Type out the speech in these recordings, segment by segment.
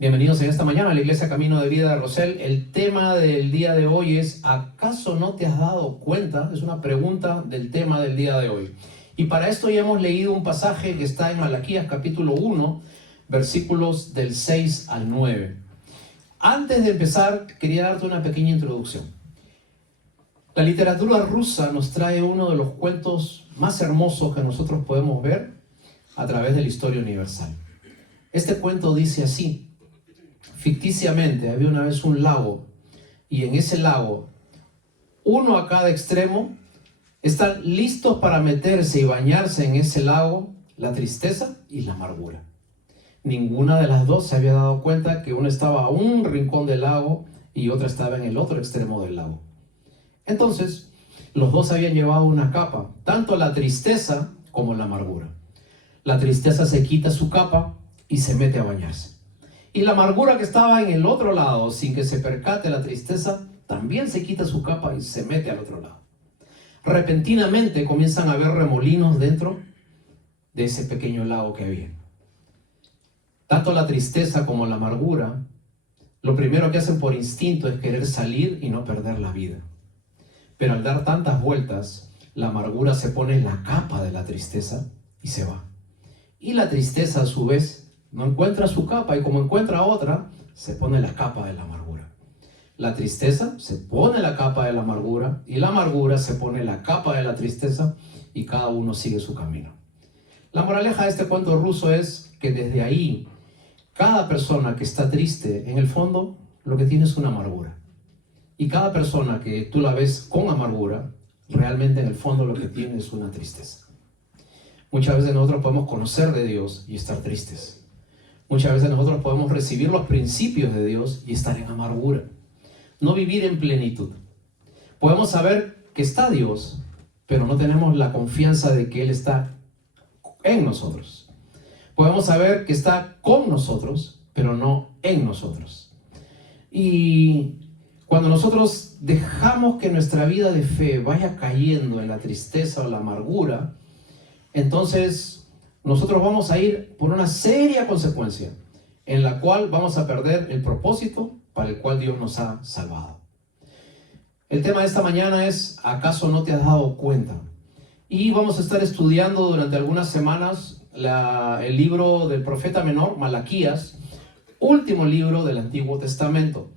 Bienvenidos en esta mañana a la Iglesia Camino de Vida de Rosell. El tema del día de hoy es ¿acaso no te has dado cuenta? Es una pregunta del tema del día de hoy. Y para esto ya hemos leído un pasaje que está en Malaquías capítulo 1, versículos del 6 al 9. Antes de empezar, quería darte una pequeña introducción. La literatura rusa nos trae uno de los cuentos más hermosos que nosotros podemos ver a través de la historia universal. Este cuento dice así: ficticiamente había una vez un lago, y en ese lago, uno a cada extremo, están listos para meterse y bañarse en ese lago la tristeza y la amargura. Ninguna de las dos se había dado cuenta que una estaba a un rincón del lago y otra estaba en el otro extremo del lago. Entonces, los dos habían llevado una capa, tanto la tristeza como la amargura. La tristeza se quita su capa y se mete a bañarse. Y la amargura que estaba en el otro lado, sin que se percate la tristeza, también se quita su capa y se mete al otro lado. Repentinamente comienzan a haber remolinos dentro de ese pequeño lago que había. Tanto la tristeza como la amargura, lo primero que hacen por instinto es querer salir y no perder la vida. Pero al dar tantas vueltas, la amargura se pone en la capa de la tristeza y se va. Y la tristeza, a su vez, no encuentra su capa, y como encuentra otra, se pone la capa de la amargura. La tristeza se pone la capa de la amargura, y la amargura se pone la capa de la tristeza, y cada uno sigue su camino. La moraleja de este cuento ruso es que desde ahí, cada persona que está triste, en el fondo, lo que tiene es una amargura. Y cada persona que tú la ves con amargura, realmente en el fondo lo que tiene es una tristeza. Muchas veces nosotros podemos conocer de Dios y estar tristes. Muchas veces nosotros podemos recibir los principios de Dios y estar en amargura. No vivir en plenitud. Podemos saber que está Dios, pero no tenemos la confianza de que Él está en nosotros. Podemos saber que está con nosotros, pero no en nosotros. Y cuando nosotros dejamos que nuestra vida de fe vaya cayendo en la tristeza o la amargura, entonces nosotros vamos a ir por una seria consecuencia en la cual vamos a perder el propósito para el cual Dios nos ha salvado. El tema de esta mañana es ¿acaso no te has dado cuenta? Y vamos a estar estudiando durante algunas semanas el libro del profeta menor, Malaquías, último libro del Antiguo Testamento.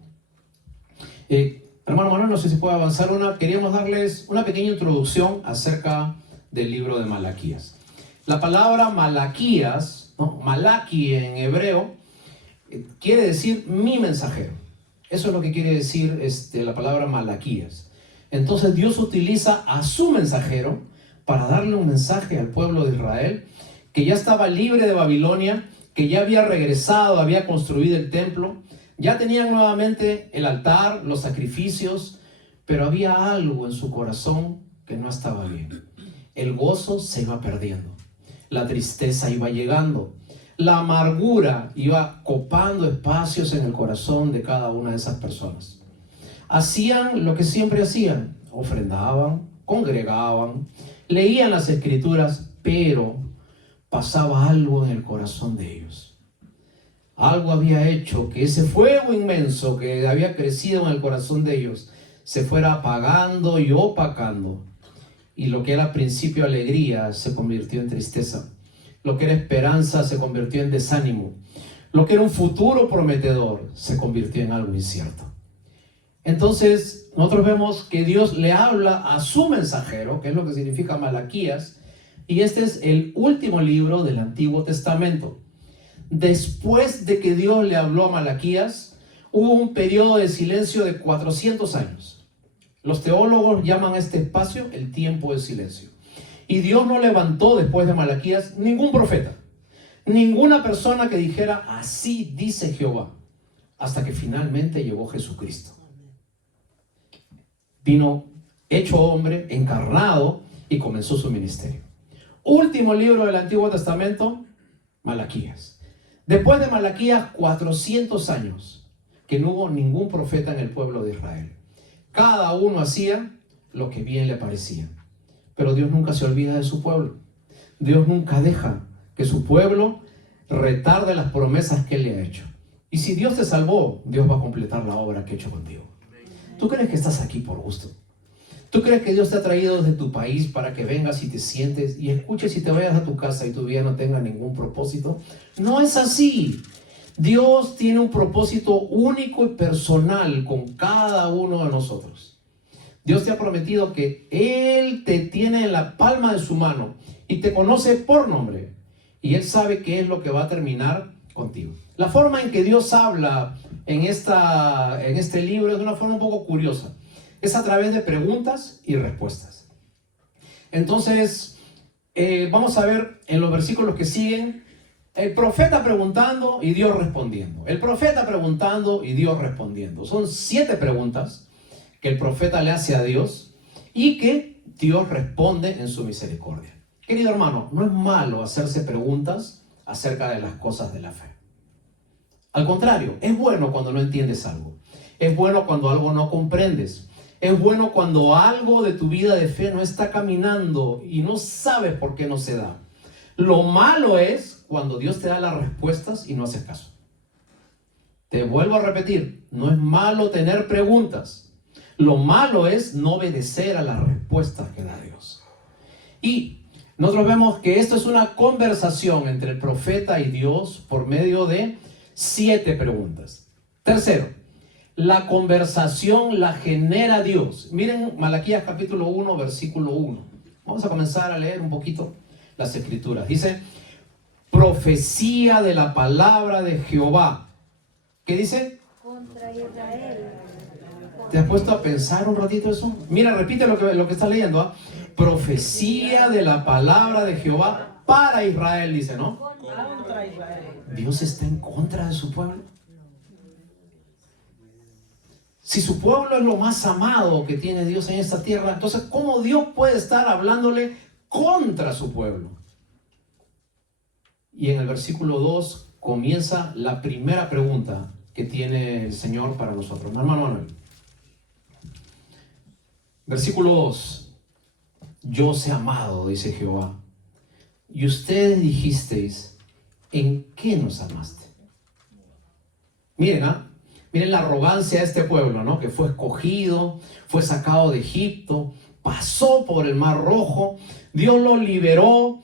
Hermano Manuel, no sé si puede avanzar queríamos darles una pequeña introducción acerca del libro de Malaquías. La palabra Malaquías, ¿no? Malaki en hebreo, quiere decir mi mensajero. Eso es lo que quiere decir la palabra Malaquías. Entonces Dios utiliza a su mensajero para darle un mensaje al pueblo de Israel, que ya estaba libre de Babilonia, que ya había regresado, había construido el templo, ya tenían nuevamente el altar, los sacrificios, pero había algo en su corazón que no estaba bien. El gozo se iba perdiendo. La tristeza iba llegando. La amargura iba copando espacios en el corazón de cada una de esas personas. Hacían lo que siempre hacían. Ofrendaban, congregaban, leían las escrituras, pero pasaba algo en el corazón de ellos. Algo había hecho que ese fuego inmenso que había crecido en el corazón de ellos se fuera apagando y opacando. Y lo que era al principio alegría se convirtió en tristeza. Lo que era esperanza se convirtió en desánimo. Lo que era un futuro prometedor se convirtió en algo incierto. Entonces nosotros vemos que Dios le habla a su mensajero, que es lo que significa Malaquías, y este es el último libro del Antiguo Testamento. Después de que Dios le habló a Malaquías, hubo un periodo de silencio de 400 años. Los teólogos llaman a este espacio el tiempo de silencio. Y Dios no levantó después de Malaquías ningún profeta, ninguna persona que dijera así dice Jehová, hasta que finalmente llegó Jesucristo. Vino hecho hombre, encarnado, y comenzó su ministerio. Último libro del Antiguo Testamento, Malaquías. Después de Malaquías, 400 años que no hubo ningún profeta en el pueblo de Israel. Cada uno hacía lo que bien le parecía. Pero Dios nunca se olvida de su pueblo. Dios nunca deja que su pueblo retarde las promesas que Él le ha hecho. Y si Dios te salvó, Dios va a completar la obra que ha hecho contigo. ¿Tú crees que estás aquí por gusto? ¿Tú crees que Dios te ha traído desde tu país para que vengas y te sientes y escuches y te vayas a tu casa y tu vida no tenga ningún propósito? No es así. Dios tiene un propósito único y personal con cada uno de nosotros. Dios te ha prometido que Él te tiene en la palma de su mano y te conoce por nombre. Y Él sabe qué es lo que va a terminar contigo. La forma en que Dios habla en este libro es de una forma un poco curiosa. Es a través de preguntas y respuestas. Entonces, vamos a ver en los versículos que siguen, el profeta preguntando y Dios respondiendo. El profeta preguntando y Dios respondiendo. Son 7 preguntas que el profeta le hace a Dios y que Dios responde en su misericordia. Querido hermano, no es malo hacerse preguntas acerca de las cosas de la fe. Al contrario, es bueno cuando no entiendes algo. Es bueno cuando algo no comprendes. Es bueno cuando algo de tu vida de fe no está caminando y no sabes por qué no se da. Lo malo es cuando Dios te da las respuestas y no haces caso. Te vuelvo a repetir, no es malo tener preguntas. Lo malo es no obedecer a las respuestas que da Dios. Y nosotros vemos que esto es una conversación entre el profeta y Dios por medio de 7 preguntas. Tercero, la conversación la genera Dios. Miren Malaquías capítulo 1, versículo 1. Vamos a comenzar a leer un poquito las escrituras. Dice, profecía de la palabra de Jehová. ¿Qué dice? Contra Israel. ¿Te has puesto a pensar un ratito eso? Mira, repite lo que estás leyendo. ¿Ah? Profecía de la palabra de Jehová para Israel, dice, ¿no? Contra Israel. ¿Dios está en contra de su pueblo? Si su pueblo es lo más amado que tiene Dios en esta tierra, entonces ¿cómo Dios puede estar hablándole contra su pueblo? Y en el versículo 2 comienza la primera pregunta que tiene el Señor para nosotros. Hermano Manuel. Versículo 2. Yo os he amado, dice Jehová. Y ustedes dijisteis, ¿en qué nos amaste? Miren, miren la arrogancia de este pueblo, ¿no? Que fue escogido, fue sacado de Egipto, pasó por el Mar Rojo, Dios lo liberó,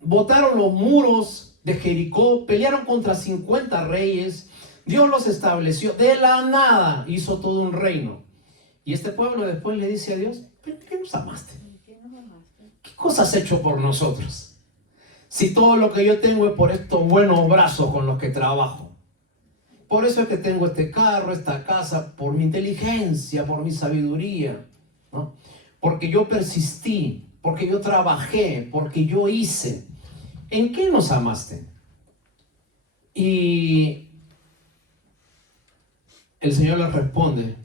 botaron los muros de Jericó, pelearon contra 50 reyes, Dios los estableció, de la nada hizo todo un reino. Y este pueblo después le dice a Dios, ¿pero qué nos amaste? ¿Qué cosas has hecho por nosotros? Si todo lo que yo tengo es por estos buenos brazos con los que trabajo. Por eso es que tengo este carro, esta casa, por mi inteligencia, por mi sabiduría, ¿no? Porque yo persistí, porque yo trabajé, porque yo hice. ¿En qué nos amaste? Y el Señor les responde,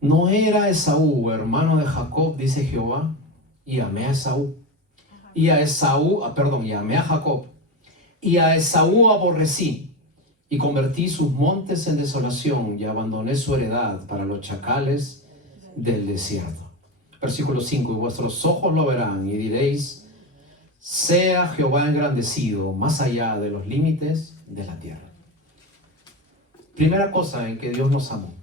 ¿no era Esaú, hermano de Jacob, dice Jehová? Y amé a Esaú. Y amé a Jacob. Y a Esaú aborrecí, y convertí sus montes en desolación, y abandoné su heredad para los chacales del desierto. Versículo 5, y vuestros ojos lo verán, y diréis, sea Jehová engrandecido más allá de los límites de la tierra. Primera cosa en que Dios nos amó.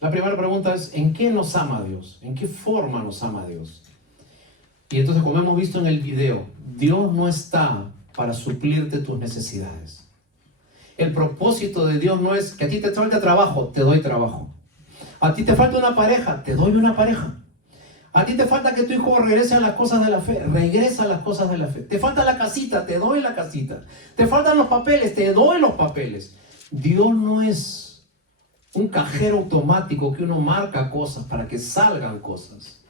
La primera pregunta es, ¿en qué nos ama Dios? ¿En qué forma nos ama Dios? Y entonces, como hemos visto en el video, Dios no está para suplirte tus necesidades. El propósito de Dios no es que a ti te falta trabajo, te doy trabajo. A ti te falta una pareja, te doy una pareja. A ti te falta que tu hijo regrese a las cosas de la fe, regresa a las cosas de la fe. Te falta la casita, te doy la casita. Te faltan los papeles, te doy los papeles. Dios no es un cajero automático que uno marca cosas para que salgan cosas.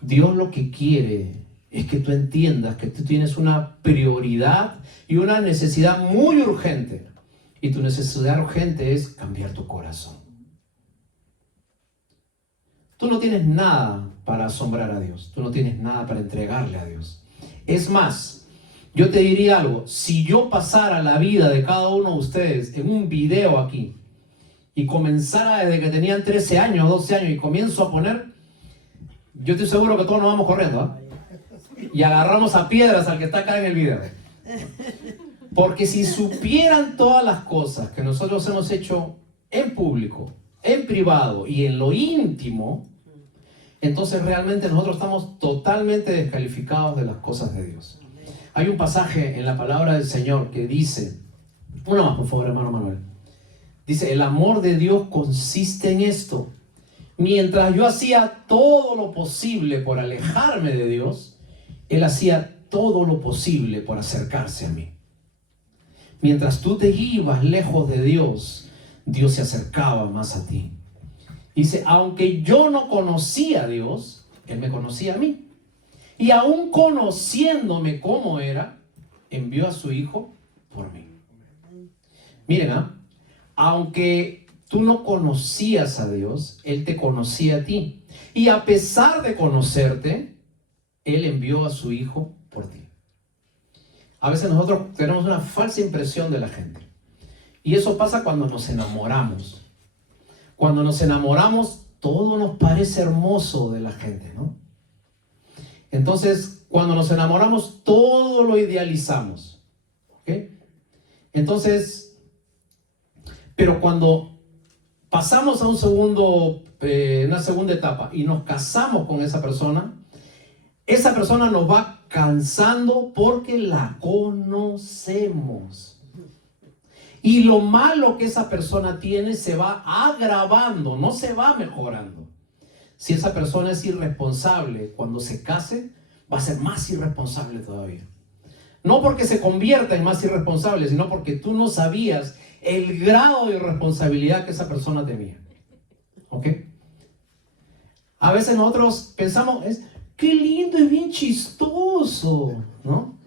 Dios lo que quiere es que tú entiendas que tú tienes una prioridad y una necesidad muy urgente. Y tu necesidad urgente es cambiar tu corazón. Tú no tienes nada para asombrar a Dios. Tú no tienes nada para entregarle a Dios. Es más, yo te diría algo. Si yo pasara la vida de cada uno de ustedes en un video aquí y comenzara desde que tenían 13 años, 12 años y comienzo a poner, yo estoy seguro que todos nos vamos corriendo, ¿eh? Y agarramos a piedras al que está acá en el video. Porque si supieran todas las cosas que nosotros hemos hecho en público, en privado y en lo íntimo, entonces realmente nosotros estamos totalmente descalificados de las cosas de Dios. Hay un pasaje en la palabra del Señor que dice, una más por favor, hermano Manuel. Dice, el amor de Dios consiste en esto. Mientras yo hacía todo lo posible por alejarme de Dios, Él hacía todo lo posible por acercarse a mí. Mientras tú te ibas lejos de Dios, Dios se acercaba más a ti. Dice, aunque yo no conocía a Dios, Él me conocía a mí. Y aún conociéndome como era, envió a su Hijo por mí. Miren, aunque tú no conocías a Dios, Él te conocía a ti. Y a pesar de conocerte, Él envió a su Hijo por ti. A veces nosotros tenemos una falsa impresión de la gente. Y eso pasa cuando nos enamoramos. Cuando nos enamoramos, todo nos parece hermoso de la gente, ¿no? Entonces, cuando nos enamoramos, todo lo idealizamos. ¿Ok? Entonces, pero cuando pasamos a una segunda etapa y nos casamos con esa persona nos va cansando porque la conocemos. Y lo malo que esa persona tiene se va agravando, no se va mejorando. Si esa persona es irresponsable, cuando se case, va a ser más irresponsable todavía. No porque se convierta en más irresponsable, sino porque tú no sabías el grado de irresponsabilidad que esa persona tenía. ¿Ok? A veces nosotros pensamos, qué lindo, es bien chistoso, ¿no?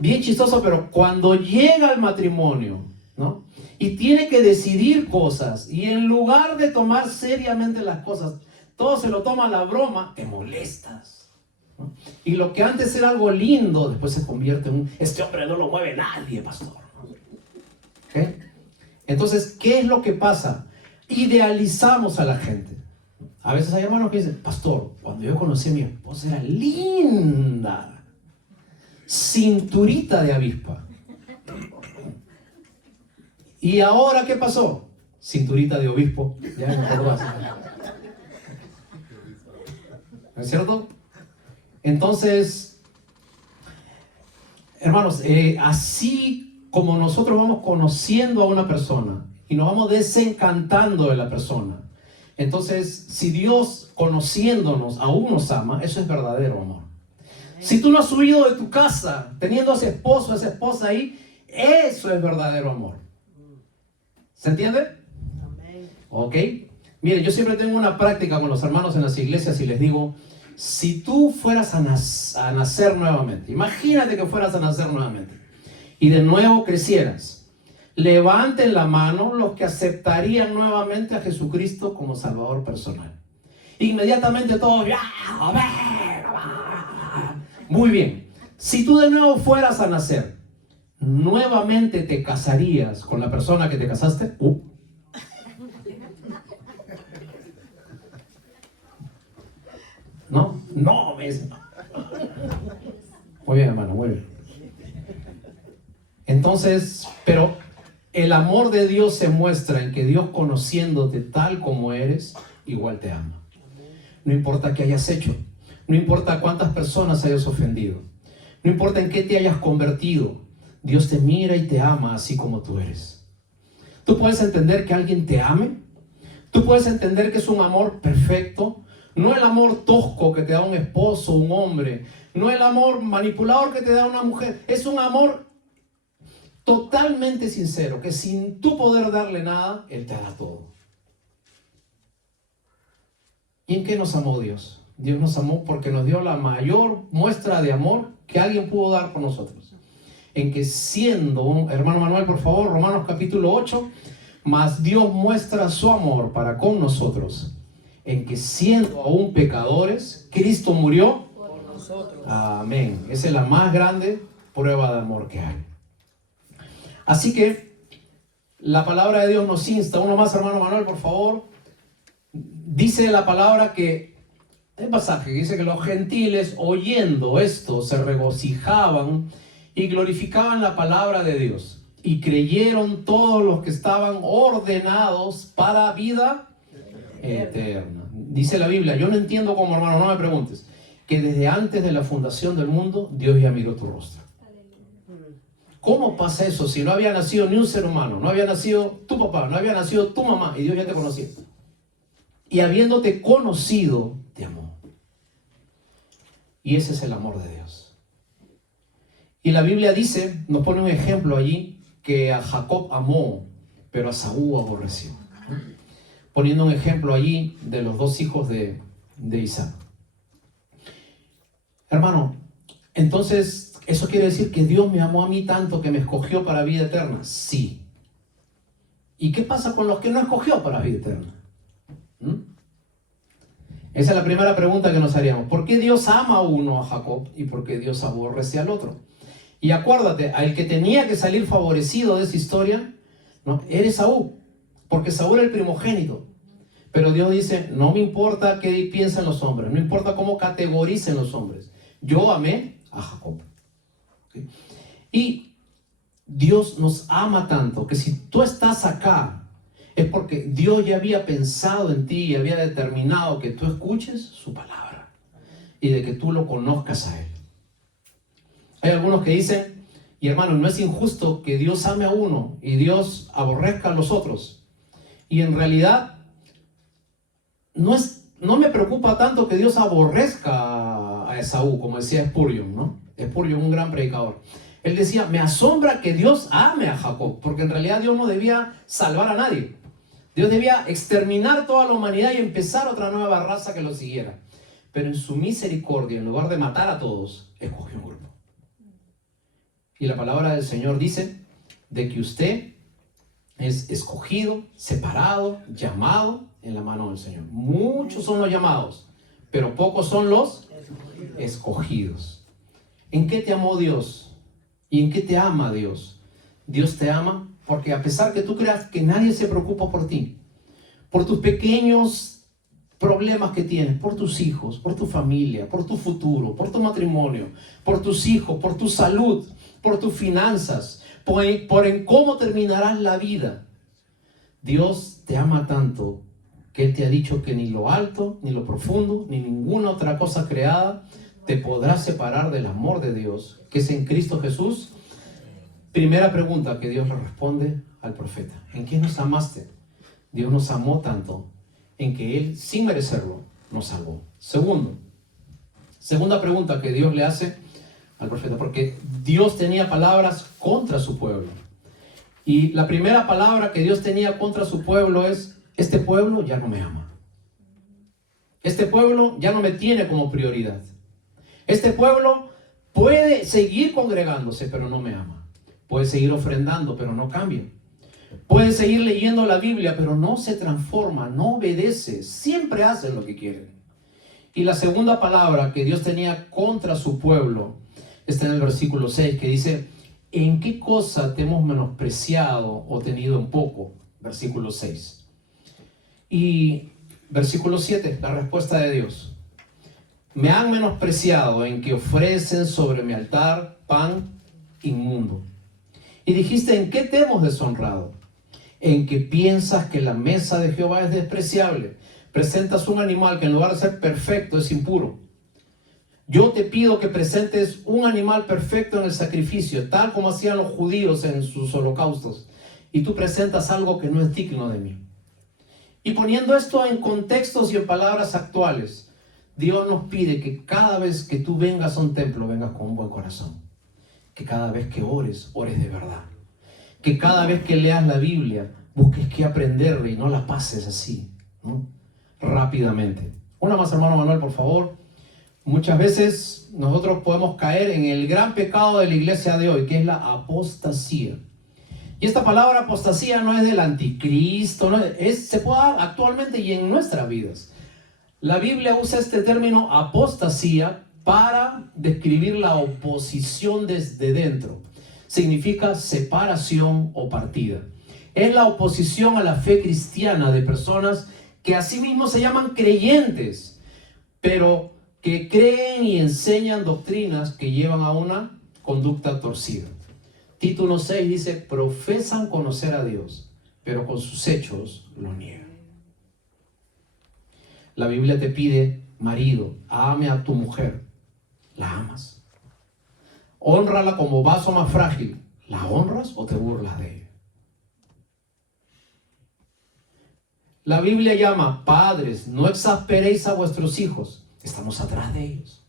Bien chistoso, pero cuando llega al matrimonio, ¿no? Y tiene que decidir cosas, y en lugar de tomar seriamente las cosas, todo se lo toma a la broma, te molestas, ¿no? Y lo que antes era algo lindo, después se convierte en este hombre no lo mueve nadie, pastor, ¿no? ¿Okay? Entonces, ¿qué es lo que pasa? Idealizamos a la gente. A veces hay hermanos que dicen, pastor, cuando yo conocí a mi esposa era linda, cinturita de avispa. ¿Y ahora qué pasó? Cinturita de obispo. Ya me acuerdo así. ¿No es cierto? Entonces, hermanos, así como nosotros vamos conociendo a una persona y nos vamos desencantando de la persona, entonces, si Dios conociéndonos aún nos ama, eso es verdadero amor. Si tú no has huido de tu casa teniendo a ese esposo, a esa esposa ahí, eso es verdadero amor. ¿Se entiende? Amén. ¿Ok? Mire, yo siempre tengo una práctica con los hermanos en las iglesias y les digo, si tú fueras a nacer nuevamente, imagínate que fueras a nacer nuevamente y de nuevo crecieras, levanten la mano los que aceptarían nuevamente a Jesucristo como Salvador personal. Inmediatamente todos, muy bien. Si tú de nuevo fueras a nacer, ¿nuevamente te casarías con la persona que te casaste? ¿No? No, me dice. Muy bien, hermano, muy bien. Entonces, pero el amor de Dios se muestra en que Dios, conociéndote tal como eres, igual te ama. No importa qué hayas hecho, no importa cuántas personas hayas ofendido, no importa en qué te hayas convertido, Dios te mira y te ama así como tú eres. Tú puedes entender que alguien te ame, tú puedes entender que es un amor perfecto, no el amor tosco que te da un esposo, un hombre, no el amor manipulador que te da una mujer, es un amor totalmente sincero, que sin tú poder darle nada, Él te da todo. ¿Y en qué nos amó Dios? Dios nos amó porque nos dio la mayor muestra de amor que alguien pudo dar por nosotros. En que siendo, hermano Manuel, por favor, Romanos capítulo 8, mas Dios muestra su amor para con nosotros, en que siendo aún pecadores, Cristo murió por nosotros. Amén. Esa es la más grande prueba de amor que hay. Así que la palabra de Dios nos insta. Uno más, hermano Manuel, por favor. Dice la palabra que, el pasaje dice que los gentiles oyendo esto se regocijaban y glorificaban la palabra de Dios. Y creyeron todos los que estaban ordenados para vida eterna. Dice la Biblia, yo no entiendo cómo, hermano, no me preguntes, que desde antes de la fundación del mundo, Dios ya miró tu rostro. ¿Cómo pasa eso si no había nacido ni un ser humano? No había nacido tu papá, no había nacido tu mamá, y Dios ya te conocía. Y habiéndote conocido, te amó. Y ese es el amor de Dios. Y la Biblia dice, nos pone un ejemplo allí, que a Jacob amó, pero a Esaú aborreció. Poniendo un ejemplo allí de los dos hijos de Isaac. Hermano, entonces, ¿eso quiere decir que Dios me amó a mí tanto que me escogió para vida eterna? Sí. ¿Y qué pasa con los que no escogió para vida eterna? Esa es la primera pregunta que nos haríamos. ¿Por qué Dios ama a uno, a Jacob, y por qué Dios aborrece al otro? Y acuérdate, al que tenía que salir favorecido de esa historia, ¿no?, era Esaú, porque Esaú era el primogénito. Pero Dios dice, no me importa qué piensan los hombres, no importa cómo categoricen los hombres. Yo amé a Jacob. ¿Okay? Y Dios nos ama tanto que si tú estás acá, es porque Dios ya había pensado en ti y había determinado que tú escuches su palabra y de que tú lo conozcas a Él. Hay algunos que dicen, y hermano, no es injusto que Dios ame a uno y Dios aborrezca a los otros. Y en realidad, no me preocupa tanto que Dios aborrezca a Esaú, como decía Spurgeon, ¿no? Spurgeon, un gran predicador. Él decía, me asombra que Dios ame a Jacob, porque en realidad Dios no debía salvar a nadie. Dios debía exterminar toda la humanidad y empezar otra nueva raza que lo siguiera. Pero en su misericordia, en lugar de matar a todos, escogió un grupo. Y la palabra del Señor dice de que usted es escogido, separado, llamado en la mano del Señor. Muchos son los llamados, pero pocos son los escogidos. ¿En qué te amó Dios? ¿Y en qué te ama Dios? Dios te ama porque a pesar que tú creas que nadie se preocupa por ti, por tus pequeños problemas que tienes, por tus hijos, por tu familia, por tu futuro, por tu matrimonio, por tus hijos, por tu salud, por tus finanzas, por en cómo terminarás la vida. Dios te ama tanto que Él te ha dicho que ni lo alto, ni lo profundo, ni ninguna otra cosa creada te podrá separar del amor de Dios, que es en Cristo Jesús. Primera pregunta que Dios le responde al profeta: ¿en qué nos amaste? Dios nos amó tanto en que Él, sin merecerlo, nos salvó. Segunda pregunta que Dios le hace al profeta, porque Dios tenía palabras contra su pueblo. Y la primera palabra que Dios tenía contra su pueblo es: este pueblo ya no me ama. Este pueblo ya no me tiene como prioridad. Este pueblo puede seguir congregándose, pero no me ama. Puede seguir ofrendando, pero no cambia. Puede seguir leyendo la Biblia, pero no se transforma, no obedece. Siempre hacen lo que quieren. Y la segunda palabra que Dios tenía contra su pueblo está en el versículo 6, que dice: ¿en qué cosa te hemos menospreciado o tenido en poco? Versículo 6. Y versículo 7, la respuesta de Dios: me han menospreciado en que ofrecen sobre mi altar pan inmundo. Y dijiste: ¿en qué te hemos deshonrado? En que piensas que la mesa de Jehová es despreciable. Presentas un animal que en lugar de ser perfecto es impuro. Yo te pido que presentes un animal perfecto en el sacrificio, tal como hacían los judíos en sus holocaustos. Y tú presentas algo que no es digno de mí. Y poniendo esto en contextos y en palabras actuales, Dios nos pide que cada vez que tú vengas a un templo, vengas con un buen corazón. Que cada vez que ores, ores de verdad. Que cada vez que leas la Biblia, busques que aprenderla y no la pases así, ¿no?, rápidamente. Una más, hermano Manuel, por favor. Muchas veces nosotros podemos caer en el gran pecado de la iglesia de hoy, que es la apostasía. Y esta palabra apostasía no es del anticristo, se puede dar actualmente y en nuestras vidas. La Biblia usa este término apostasía para describir la oposición desde dentro. Significa separación o partida. Es la oposición a la fe cristiana de personas que asimismo se llaman creyentes, pero que creen y enseñan doctrinas que llevan a una conducta torcida. Tito 1:6 dice, profesan conocer a Dios, pero con sus hechos lo niegan. La Biblia te pide, marido, ame a tu mujer. ¿La amas? Hónrala como vaso más frágil. ¿La honras o te burlas de ella? La Biblia llama, padres, no exasperéis a vuestros hijos. Estamos atrás de ellos.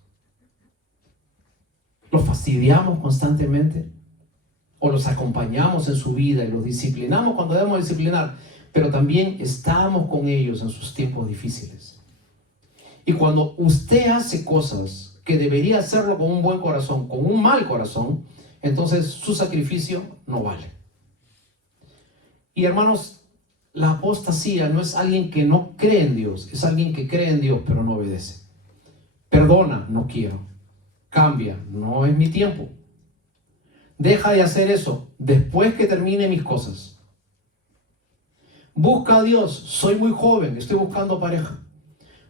¿Los fastidiamos constantemente? ¿O los acompañamos en su vida y los disciplinamos cuando debemos disciplinar? Pero también estamos con ellos en sus tiempos difíciles. Y cuando usted hace cosas que debería hacerlo con un buen corazón, con un mal corazón, entonces su sacrificio no vale. Y hermanos, la apostasía no es alguien que no cree en Dios, es alguien que cree en Dios pero no obedece. Perdona, no quiero. Cambia, no es mi tiempo. Deja de hacer eso después que termine mis cosas. Busca a Dios, soy muy joven, estoy buscando pareja.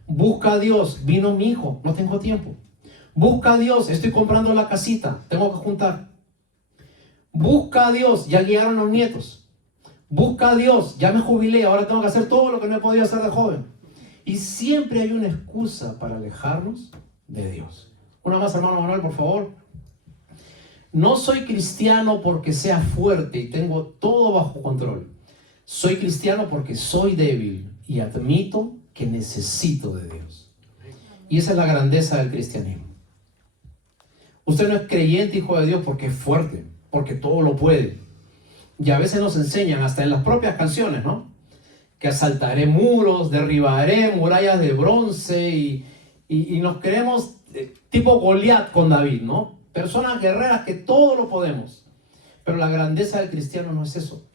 Busca a Dios, vino mi hijo, no tengo tiempo. Busca a Dios, estoy comprando la casita, tengo que juntar. Busca a Dios, ya llegaron los nietos. Busca a Dios, ya me jubilé, ahora tengo que hacer todo lo que no he podido hacer de joven. Y siempre hay una excusa para alejarnos de Dios. Una más, hermano Manuel, por favor. No soy cristiano porque sea fuerte y tengo todo bajo control. Soy cristiano porque soy débil y admito que necesito de Dios. Y esa es la grandeza del cristianismo. Usted no es creyente, hijo de Dios, porque es fuerte, porque todo lo puede. Y a veces nos enseñan, hasta en las propias canciones, ¿no? Que asaltaré muros, derribaré murallas de bronce y nos creemos tipo Goliat con David, ¿no? Personas guerreras que todo lo podemos. Pero la grandeza del cristiano no es eso.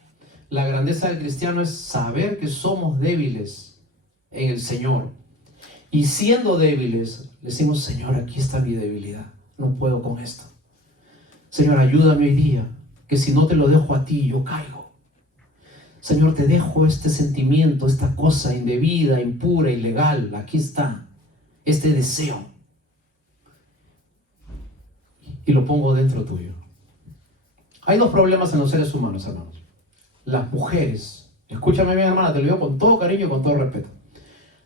La grandeza del cristiano es saber que somos débiles en el Señor. Y siendo débiles, le decimos, Señor, aquí está mi debilidad. No puedo con esto. Señor, ayúdame hoy día, que si no te lo dejo a ti, yo caigo. Señor, te dejo este sentimiento, esta cosa indebida, impura, ilegal. Aquí está, este deseo. Y lo pongo dentro tuyo. Hay dos problemas en los seres humanos, hermanos. Las mujeres, escúchame bien, hermana, te lo digo con todo cariño y con todo respeto.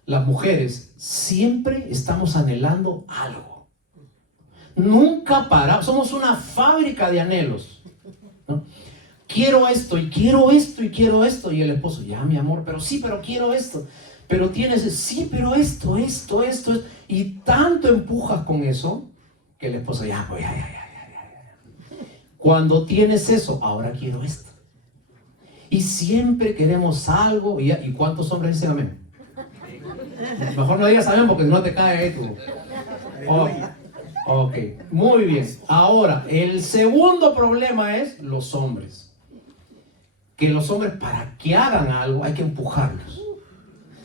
Las mujeres siempre estamos anhelando algo. Nunca paramos. Somos una fábrica de anhelos, ¿no? Quiero esto y quiero esto y quiero esto. Y el esposo, ya mi amor, pero sí, pero quiero esto. Pero tienes, sí, pero esto. Y tanto empujas con eso que el esposo, ya. Cuando tienes eso, ahora quiero esto. Y siempre queremos algo. ¿Y cuántos hombres dicen amén? Mejor no digas amén porque no te cae tú. Ok, muy bien. Ahora, el segundo problema es los hombres. Que los hombres, para que hagan algo, hay que empujarlos.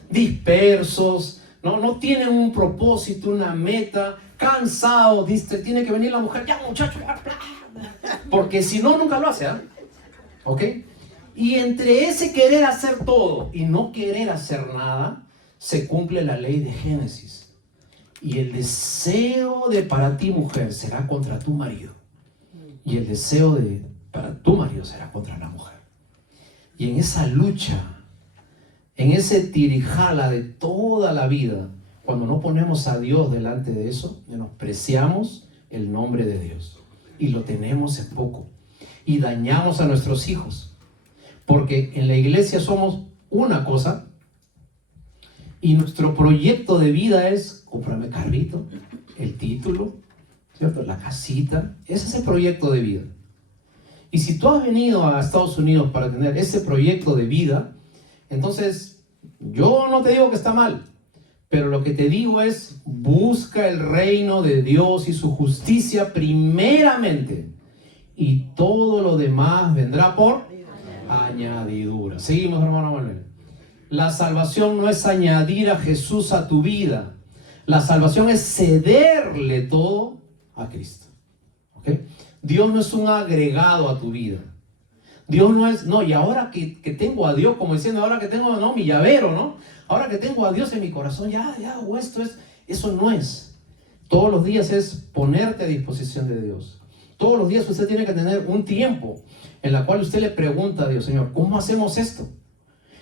Dispersos, no tienen un propósito, una meta, cansados, tiene que venir la mujer, ya muchacho, porque si no, nunca lo hace, ¿eh? ¿Ok? Y entre ese querer hacer todo y no querer hacer nada, se cumple la ley de Génesis. Y el deseo de para ti, mujer, será contra tu marido. Y el deseo de para tu marido será contra la mujer. Y en esa lucha, en ese tirijala de toda la vida, cuando no ponemos a Dios delante de eso, menospreciamos el nombre de Dios. Y lo tenemos en poco. Y dañamos a nuestros hijos. Porque en la iglesia somos una cosa. Y nuestro proyecto de vida es comprarme carrito, el título, ¿cierto? La casita. Ese es el proyecto de vida. Y si tú has venido a Estados Unidos para tener ese proyecto de vida, entonces yo no te digo que está mal, pero lo que te digo es busca el reino de Dios y su justicia primeramente, y todo lo demás vendrá por añadidura. Seguimos, hermano Manuel. La salvación no es añadir a Jesús a tu vida. La salvación es cederle todo a Cristo. ¿Ok? Dios no es un agregado a tu vida. Dios no es, y ahora que tengo a Dios, como diciendo, ahora que tengo, mi llavero, ¿no? Ahora que tengo a Dios en mi corazón, o esto es, eso no es. Todos los días es ponerte a disposición de Dios. Todos los días usted tiene que tener un tiempo en la cual usted le pregunta a Dios, Señor, ¿cómo hacemos esto?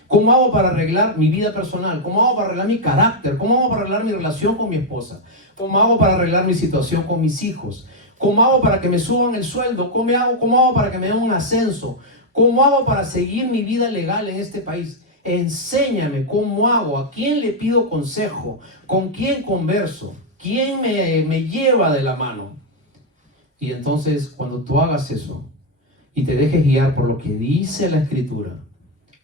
¿Cómo hago para arreglar mi vida personal? ¿Cómo hago para arreglar mi carácter? ¿Cómo hago para arreglar mi relación con mi esposa? ¿Cómo hago para arreglar mi situación con mis hijos? ¿Cómo hago para que me suban el sueldo? ¿Cómo hago para que me den un ascenso? ¿Cómo hago para seguir mi vida legal en este país? Enséñame cómo hago, a quién le pido consejo, con quién converso, quién me lleva de la mano. Y entonces cuando tú hagas eso y te dejes guiar por lo que dice la Escritura,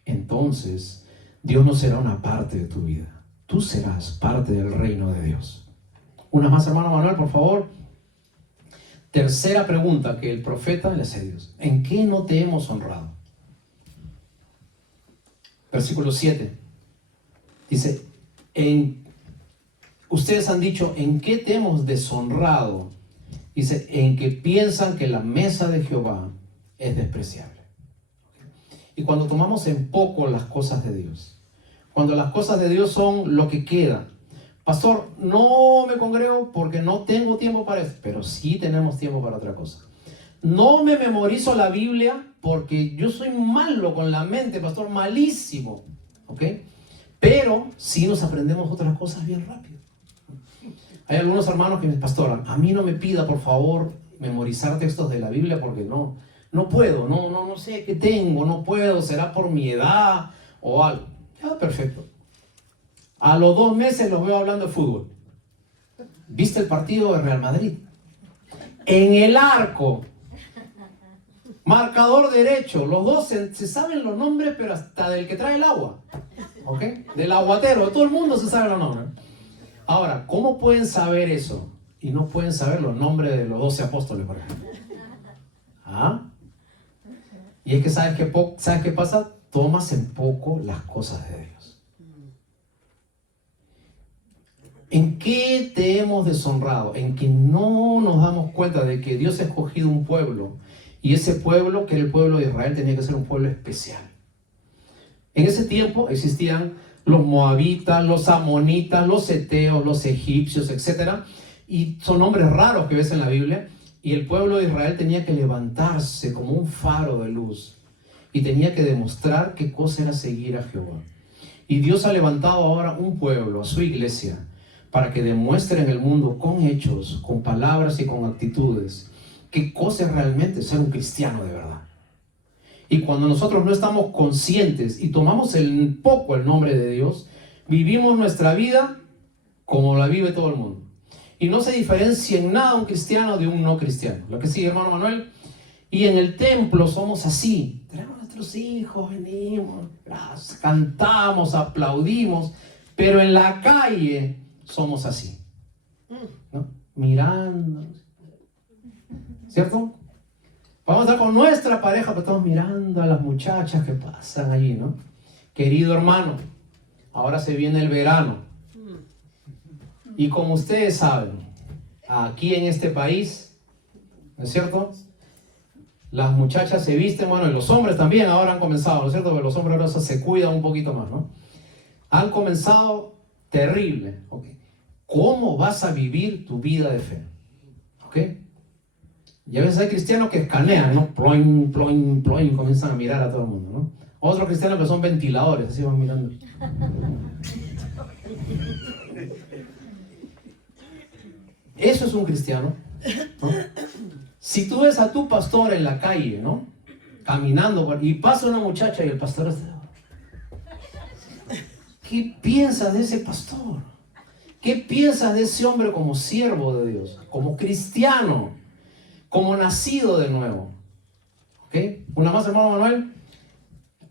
entonces Dios no será una parte de tu vida. Tú serás parte del reino de Dios. Una más, hermano Manuel, por favor. Tercera pregunta que el profeta le hace a Dios. ¿En qué no te hemos honrado? Versículo 7. Dice, ustedes han dicho, ¿en qué te hemos deshonrado? Dice, en que piensan que la mesa de Jehová es despreciable. Y cuando tomamos en poco las cosas de Dios, cuando las cosas de Dios son lo que queda, pastor, no me congrego porque no tengo tiempo para eso, pero sí tenemos tiempo para otra cosa. No me memorizo la Biblia porque yo soy malo con la mente, pastor, malísimo, ¿ok? Pero sí nos aprendemos otras cosas bien rápido. Hay algunos hermanos que me dicen, pastor, a mí no me pida, por favor, memorizar textos de la Biblia porque no puedo, no sé qué tengo, no puedo, será por mi edad o algo. Ya, perfecto. A los 2 meses los veo hablando de fútbol. ¿Viste el partido de Real Madrid? En el arco, marcador derecho, los dos se saben los nombres, pero hasta del que trae el agua, ¿ok? Del aguatero, todo el mundo se sabe los nombres. Ahora, ¿cómo pueden saber eso? Y no pueden saber los nombres de los 12 apóstoles, por ejemplo. ¿Ah? Y es que ¿sabes qué pasa? Tomas en poco las cosas de Dios. ¿En qué te hemos deshonrado? En que no nos damos cuenta de que Dios ha escogido un pueblo, y ese pueblo, que era el pueblo de Israel, tenía que ser un pueblo especial. En ese tiempo existían los moabitas, los amonitas, los heteos, los egipcios, etc. Y son nombres raros que ves en la Biblia. Y el pueblo de Israel tenía que levantarse como un faro de luz. Y tenía que demostrar qué cosa era seguir a Jehová. Y Dios ha levantado ahora un pueblo, a su iglesia, para que demuestre en el mundo con hechos, con palabras y con actitudes, qué cosa es realmente ser un cristiano de verdad. Y cuando nosotros no estamos conscientes y tomamos poco el nombre de Dios, vivimos nuestra vida como la vive todo el mundo. Y no se diferencia en nada un cristiano de un no cristiano. Lo que sigue, hermano Manuel. Y en el templo somos así. Tenemos a nuestros hijos, venimos, cantamos, aplaudimos, pero en la calle somos así, ¿no? Mirando, ¿cierto? Vamos a estar con nuestra pareja, pero estamos mirando a las muchachas que pasan allí, ¿no? Querido hermano, ahora se viene el verano. Y como ustedes saben, aquí en este país, ¿no es cierto? Las muchachas se visten, bueno, y los hombres también ahora han comenzado, ¿no es cierto? Pero los hombres ahora se cuidan un poquito más, ¿no? Han comenzado terrible, ¿ok? ¿Cómo vas a vivir tu vida de fe? ¿Ok? Y a veces hay cristianos que escanean, ¿no? Ploin, ploin, ploin, comienzan a mirar a todo el mundo, ¿no? Otros cristianos que son ventiladores, así van mirando. Eso es un cristiano, ¿no? Si tú ves a tu pastor en la calle, ¿no? Caminando y pasa una muchacha y el pastor está... ¿Qué piensas de ese pastor? ¿Qué piensas de ese hombre como siervo de Dios? Como cristiano, como nacido de nuevo. ¿Ok? Una más, hermano Manuel.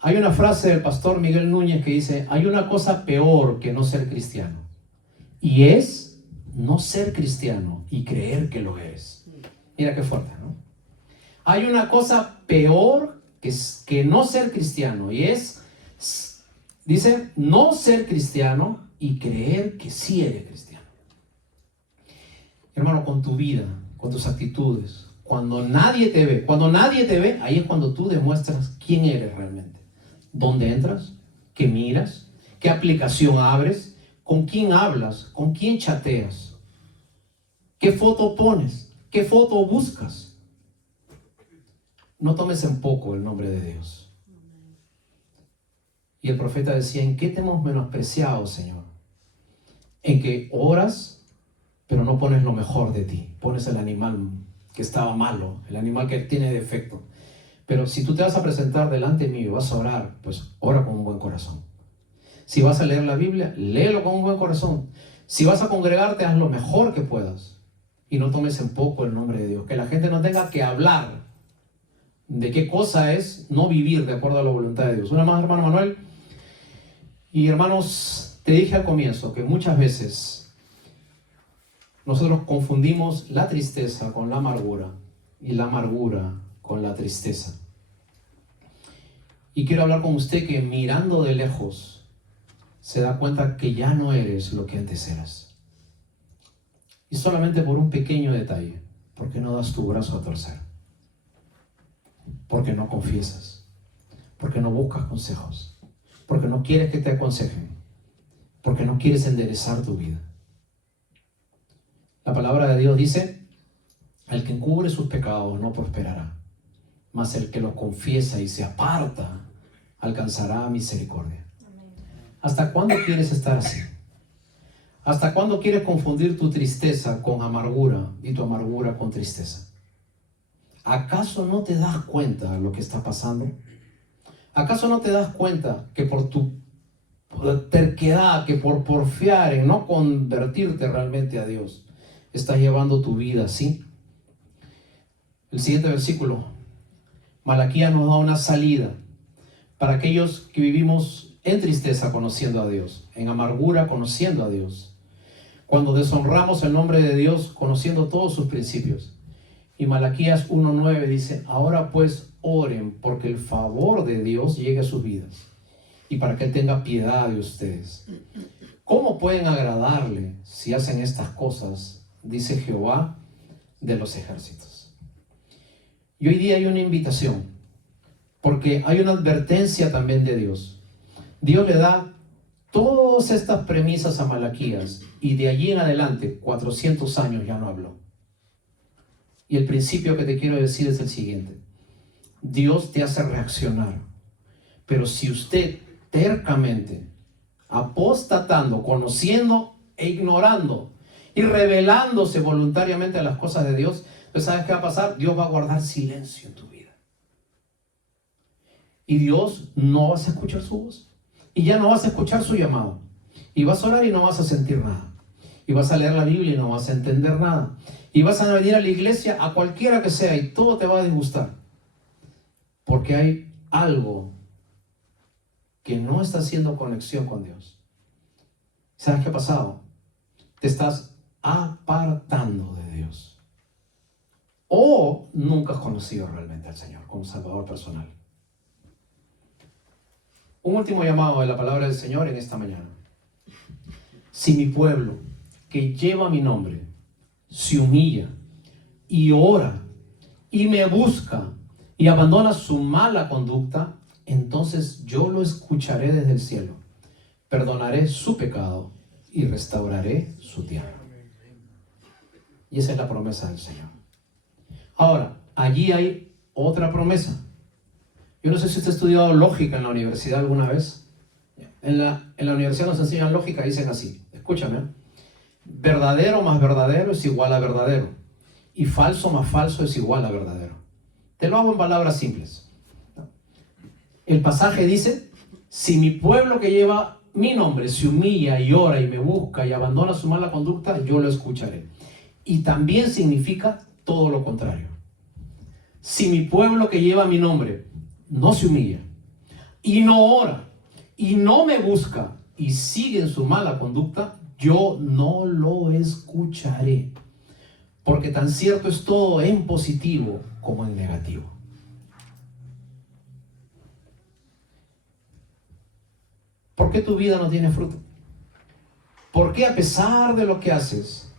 Hay una frase del pastor Miguel Núñez que dice, hay una cosa peor que no ser cristiano. Y es no ser cristiano y creer que lo eres. Mira qué fuerte, ¿no? Hay una cosa peor que no ser cristiano. Y es, dice, no ser cristiano y creer que sí eres cristiano. Hermano, con tu vida, con tus actitudes, cuando nadie te ve, ahí es cuando tú demuestras quién eres realmente. ¿Dónde entras? ¿Qué miras? ¿Qué aplicación abres? ¿Con quién hablas? ¿Con quién chateas? ¿Qué foto pones? ¿Qué foto buscas? no tomes en poco el nombre de Dios. Y el profeta decía, ¿en qué te hemos menospreciado, Señor? En que oras, pero no pones lo mejor de ti. Pones el animal que estaba malo, el animal que tiene defecto. Pero si tú te vas a presentar delante mío y vas a orar, pues ora con un buen corazón. Si vas a leer la Biblia, léelo con un buen corazón. Si vas a congregarte, haz lo mejor que puedas. Y no tomes en poco el nombre de Dios. Que la gente no tenga que hablar de qué cosa es no vivir de acuerdo a la voluntad de Dios. Una más, hermano Manuel. Y hermanos, te dije al comienzo que muchas veces nosotros confundimos la tristeza con la amargura y la amargura con la tristeza. Y quiero hablar con usted que mirando de lejos se da cuenta que ya no eres lo que antes eras. Y solamente por un pequeño detalle, porque no das tu brazo a torcer, porque no confiesas, porque no buscas consejos, porque no quieres que te aconsejen, porque no quieres enderezar tu vida. La palabra de Dios dice, el que encubre sus pecados no prosperará, mas el que los confiesa y se aparta alcanzará misericordia. ¿Hasta cuándo quieres estar así? ¿Hasta cuándo quieres confundir tu tristeza con amargura y tu amargura con tristeza? ¿Acaso no te das cuenta de lo que está pasando? ¿Acaso no te das cuenta que por tu terquedad, que por porfiar en no convertirte realmente a Dios, estás llevando tu vida así? El siguiente versículo, Malaquías nos da una salida para aquellos que vivimos en tristeza conociendo a Dios, en amargura conociendo a Dios, cuando deshonramos el nombre de Dios conociendo todos sus principios. Y Malaquías 1:9 dice, ahora pues oren porque el favor de Dios llegue a sus vidas y para que Él tenga piedad de ustedes. ¿Cómo pueden agradarle si hacen estas cosas? Dice Jehová de los ejércitos. Y hoy día hay una invitación, porque hay una advertencia también de Dios. Dios le da todas estas premisas a Malaquías y de allí en adelante 400 años ya no habló. Y el principio que te quiero decir es el siguiente. Dios te hace reaccionar, pero si usted tercamente, apostatando, conociendo e ignorando y rebelándose voluntariamente a las cosas de Dios, pues ¿sabes qué va a pasar? Dios va a guardar silencio en tu vida. Y Dios no vas a escuchar su voz. Y ya no vas a escuchar su llamado. Y vas a orar y no vas a sentir nada. Y vas a leer la Biblia y no vas a entender nada. Y vas a venir a la iglesia, a cualquiera que sea, y todo te va a disgustar. Porque hay algo que no está haciendo conexión con Dios. ¿Sabes qué ha pasado? Te estás apartando de Dios. O nunca has conocido realmente al Señor como Salvador personal. Un último llamado de la palabra del Señor en esta mañana. Si mi pueblo, que lleva mi nombre, se humilla y ora y me busca y abandona su mala conducta, entonces yo lo escucharé desde el cielo, perdonaré su pecado y restauraré su tierra. Y esa es la promesa del Señor. Ahora, allí hay otra promesa. Yo no sé si usted ha estudiado lógica en la universidad alguna vez. En la universidad nos enseñan lógica y dicen así, escúchame, verdadero más verdadero es igual a verdadero y falso más falso es igual a verdadero. Te lo hago en palabras simples. El pasaje dice, si mi pueblo que lleva mi nombre se humilla y ora y me busca y abandona su mala conducta, yo lo escucharé. Y también significa todo lo contrario. Si mi pueblo que lleva mi nombre no se humilla y no ora y no me busca y sigue en su mala conducta, yo no lo escucharé. Porque tan cierto es todo en positivo como en negativo. ¿Por qué tu vida no tiene fruto? ¿Por qué a pesar de lo que haces,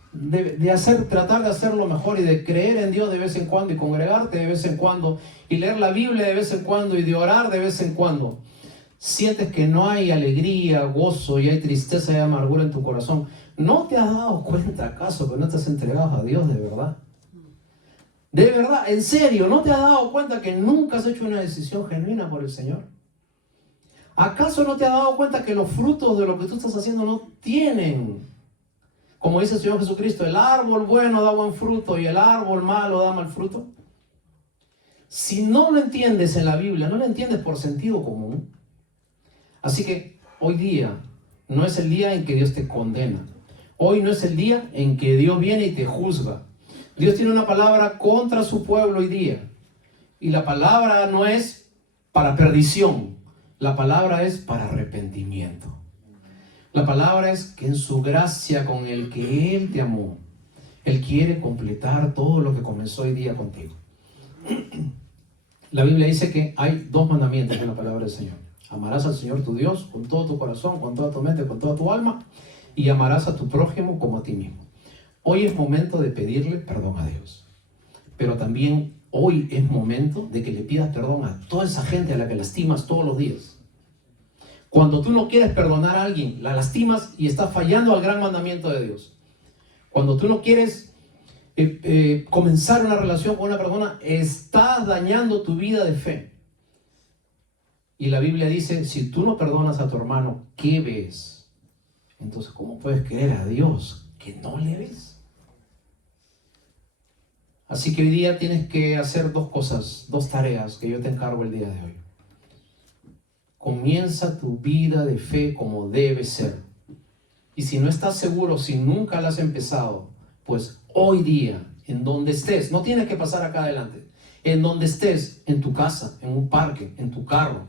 tratar de hacer lo mejor y de creer en Dios de vez en cuando y congregarte de vez en cuando y leer la Biblia de vez en cuando y de orar de vez en cuando, sientes que no hay alegría, gozo y hay tristeza y amargura en tu corazón? ¿No te has dado cuenta acaso que no te has entregado a Dios de verdad? De verdad, en serio, ¿no te has dado cuenta que nunca has hecho una decisión genuina por el Señor? ¿Acaso no te has dado cuenta que los frutos de lo que tú estás haciendo no tienen, como dice el Señor Jesucristo, el árbol bueno da buen fruto y el árbol malo da mal fruto? Si no lo entiendes en la Biblia, no lo entiendes por sentido común. Así que hoy día no es el día en que Dios te condena. Hoy no es el día en que Dios viene y te juzga. Dios tiene una palabra contra su pueblo hoy día. Y la palabra no es para perdición. La palabra es para arrepentimiento. La palabra es que en su gracia con el que Él te amó, Él quiere completar todo lo que comenzó hoy día contigo. La Biblia dice que hay 2 mandamientos en la palabra del Señor. Amarás al Señor tu Dios con todo tu corazón, con toda tu mente, con toda tu alma, y amarás a tu prójimo como a ti mismo. Hoy es momento de pedirle perdón a Dios. Pero también hoy es momento de que le pidas perdón a toda esa gente a la que lastimas todos los días. Cuando tú no quieres perdonar a alguien, la lastimas y estás fallando al gran mandamiento de Dios. Cuando tú no quieres comenzar una relación con una persona, estás dañando tu vida de fe. Y la Biblia dice, si tú no perdonas a tu hermano, ¿qué ves? Entonces, ¿cómo puedes creer a Dios que no le ves? Así que hoy día tienes que hacer 2 cosas, 2 tareas que yo te encargo el día de hoy. Comienza tu vida de fe como debe ser. Y si no estás seguro, si nunca la has empezado, pues hoy día, en donde estés, no tienes que pasar acá adelante, en donde estés, en tu casa, en un parque, en tu carro,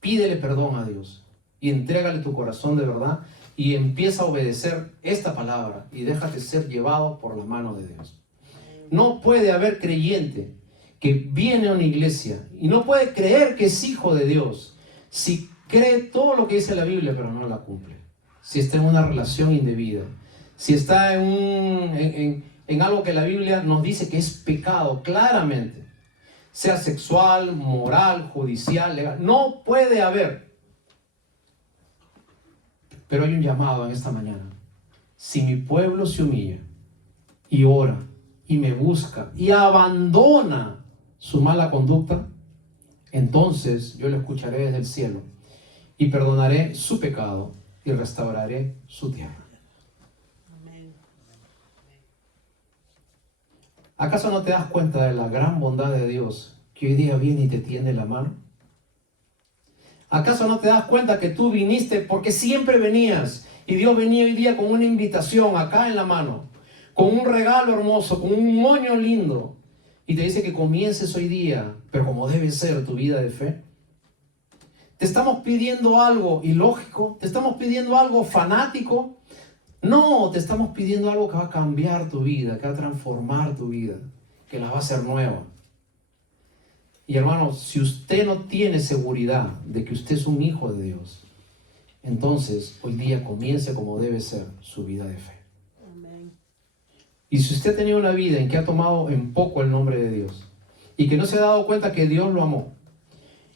pídele perdón a Dios y entrégale tu corazón de verdad y empieza a obedecer esta palabra y déjate ser llevado por la mano de Dios. No puede haber creyente que viene a una iglesia y no puede creer que es hijo de Dios si cree todo lo que dice la Biblia pero no la cumple. Si está en una relación indebida, si está en algo que la Biblia nos dice que es pecado claramente, sea sexual, moral, judicial, legal, no puede haber. Pero hay un llamado en esta mañana. Si mi pueblo se humilla y ora y me busca y abandona su mala conducta, entonces yo le escucharé desde el cielo y perdonaré su pecado y restauraré su tierra. ¿Acaso no te das cuenta de la gran bondad de Dios que hoy día viene y te tiende la mano? ¿Acaso no te das cuenta que tú viniste porque siempre venías y Dios venía hoy día con una invitación acá en la mano, con un regalo hermoso, con un moño lindo y te dice que comiences hoy día, pero como debe ser tu vida de fe? ¿Te estamos pidiendo algo ilógico? ¿Te estamos pidiendo algo fanático? No, te estamos pidiendo algo que va a cambiar tu vida, que va a transformar tu vida, que la va a hacer nueva. Y hermanos, si usted no tiene seguridad de que usted es un hijo de Dios, entonces hoy día comience como debe ser su vida de fe. Amén. Y si usted tenía una vida en que ha tomado en poco el nombre de Dios y que no se ha dado cuenta que Dios lo amó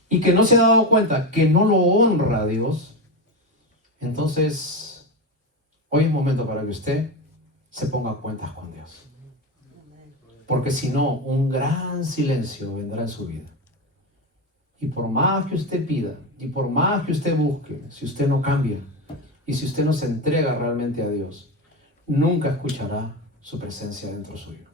y que no se ha dado cuenta que no lo honra a Dios, entonces hoy es momento para que usted se ponga a cuentas con Dios. Porque si no, un gran silencio vendrá en su vida. Y por más que usted pida, y por más que usted busque, si usted no cambia, y si usted no se entrega realmente a Dios, nunca escuchará su presencia dentro suyo.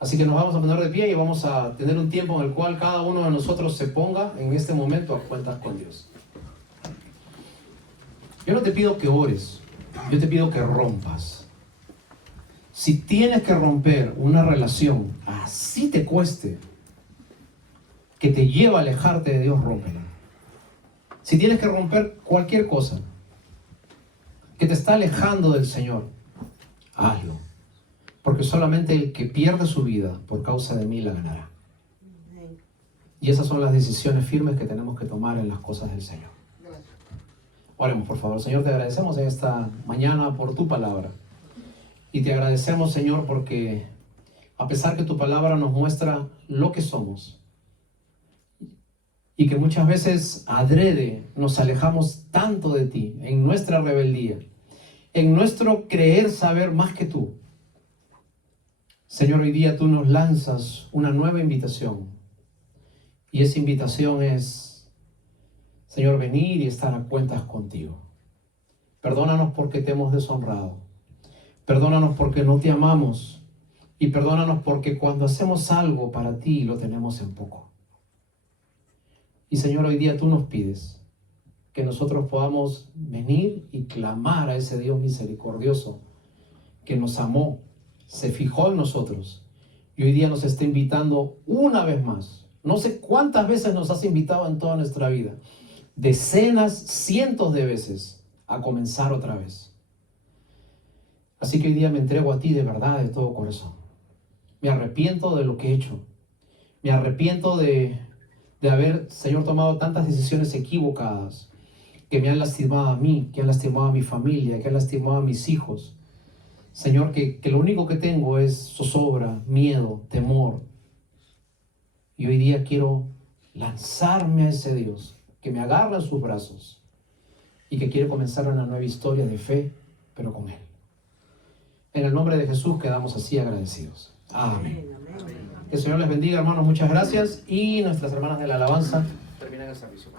Así que nos vamos a poner de pie y vamos a tener un tiempo en el cual cada uno de nosotros se ponga en este momento a cuentas con Dios. Yo no te pido que ores, yo te pido que rompas. Si tienes que romper una relación, así te cueste, que te lleva a alejarte de Dios, rómpela. Si tienes que romper cualquier cosa que te está alejando del Señor, hazlo. Porque solamente el que pierde su vida por causa de mí la ganará. Y esas son las decisiones firmes que tenemos que tomar en las cosas del Señor. Oremos, por favor. Señor, te agradecemos en esta mañana por tu palabra. Y te agradecemos, Señor, porque a pesar que tu palabra nos muestra lo que somos y que muchas veces adrede nos alejamos tanto de ti en nuestra rebeldía, en nuestro creer saber más que tú, Señor, hoy día tú nos lanzas una nueva invitación. Y esa invitación es, Señor, venir y estar a cuentas contigo. Perdónanos porque te hemos deshonrado. Perdónanos porque no te amamos. Y perdónanos porque cuando hacemos algo para ti lo tenemos en poco. Y Señor, hoy día tú nos pides que nosotros podamos venir y clamar a ese Dios misericordioso que nos amó, se fijó en nosotros y hoy día nos está invitando una vez más. No sé cuántas veces nos has invitado en toda nuestra vida, decenas, cientos de veces, a comenzar otra vez. Así que hoy día me entrego a ti de verdad, de todo corazón. Me arrepiento de lo que he hecho. Me arrepiento de haber, Señor, tomado tantas decisiones equivocadas que me han lastimado a mí, que han lastimado a mi familia, que han lastimado a mis hijos. Señor, que lo único que tengo es zozobra, miedo, temor. Y hoy día quiero lanzarme a ese Dios que me agarra en sus brazos y que quiere comenzar una nueva historia de fe, pero con Él. En el nombre de Jesús quedamos así agradecidos. Amén. Que el Señor les bendiga, hermanos. Muchas gracias. Y nuestras hermanas de la alabanza terminan el servicio.